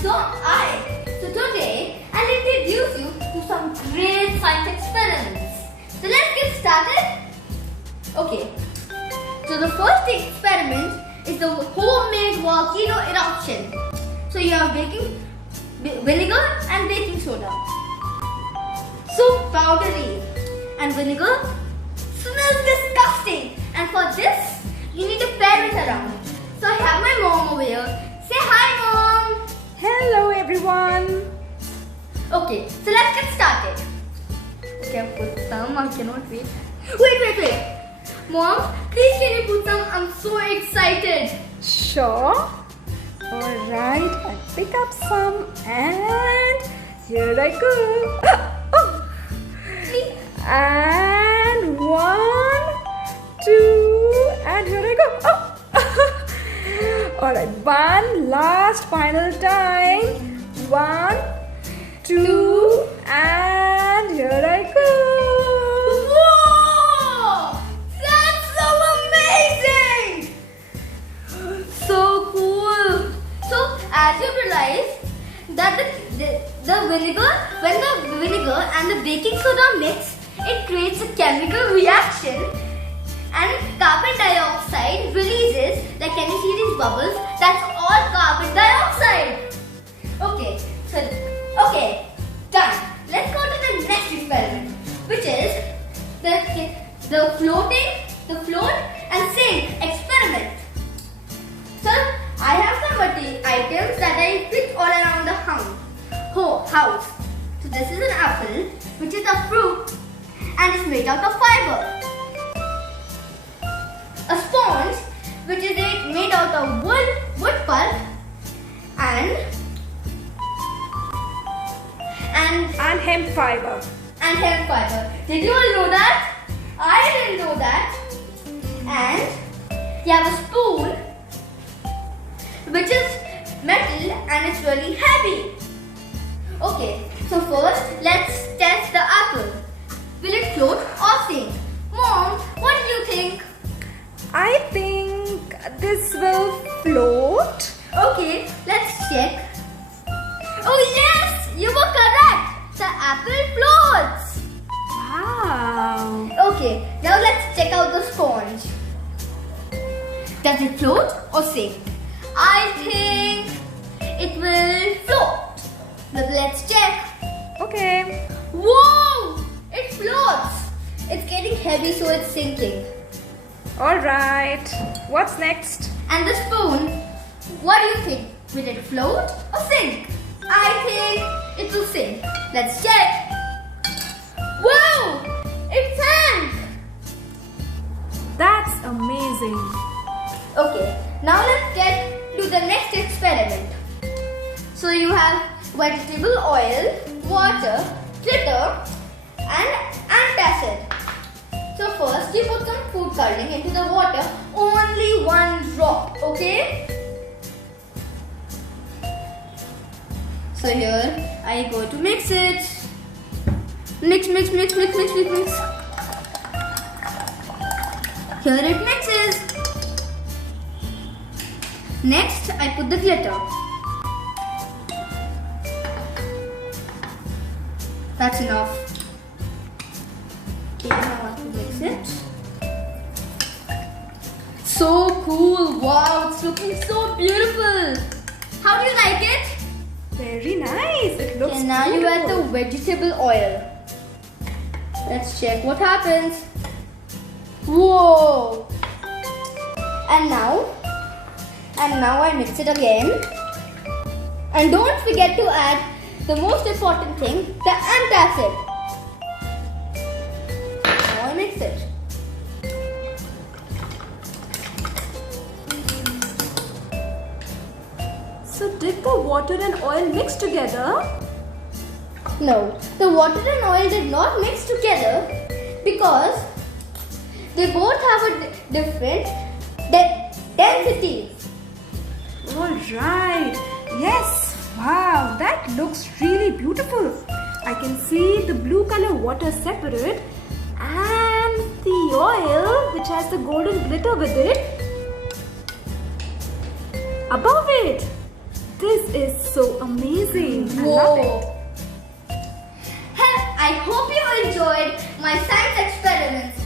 so am I. So today I'll introduce you to some great science experiments. So let's get started. Okay. So the first experiment is the homemade volcano eruption. So you have vinegar and baking soda. So powdery, and vinegar smells disgusting. And for this, you need to pair it around. So I have my mom over here. Say hi, Mom. Hello, everyone. Okay, so let's get started. Okay, I've put some. I cannot wait. Wait. Mom, please can you put some? I'm so excited. Sure. Alright, I'll pick up some and here I go. And 1, 2, and here I go. Alright, one last final time. 1, 2, and here I go. Whoa! That's so amazing! So cool. So as you realize that the vinegar, when the vinegar and the baking soda mix, it creates a chemical reaction and carbon dioxide releases. Like, can you see these bubbles? That's all carbon dioxide. Okay, done. Let's go to the next experiment, which is the float and sink experiment. So I have some items that I picked all around the house. So this is an apple, which is a fruit and is made out of fiber. A sponge, which is made out of wood pulp, and hemp fiber. Did you all know that? I didn't know that. And you have a spoon, which is metal and it's really heavy. Okay, so first let's test the apple. Will it float or sink? Mom, what do you think? I think this will float. Okay, let's check. Oh yes, you were correct. The apple floats. Wow. Okay, now let's check out the sponge. Does it float or sink? I think it will float. But let's check. Okay. Whoa! It floats. It's getting heavy, so it's sinking. Alright. What's next? And the spoon, what do you think? Will it float or sink? I think it will sink. Let's check. Whoa! It sank! That's amazing. Okay, now let's get to the next experiment. So you have vegetable oil, water, glitter, and antacid. So first you put some food coloring into the water, only 1 drop, okay? So here I go to mix it. Mix. Here it mixes. Next I put the glitter. That's enough. Okay, now I have to mix it. So cool! Wow, it's looking so beautiful. How do you like it? Very nice. It looks Okay, now you beautiful. add the vegetable oil. Let's check what happens. Whoa! And now I mix it again. And don't forget to add the most important thing, the antacid. Now I mix it. So did the water and oil mix together? No, the water and oil did not mix together because they both have a different densities. Alright. Yes. Wow, that looks really beautiful. I can see the blue color water separate and the oil, which has the golden glitter with it, above it. This is so amazing. I love Whoa! I hope you enjoyed my science experiments.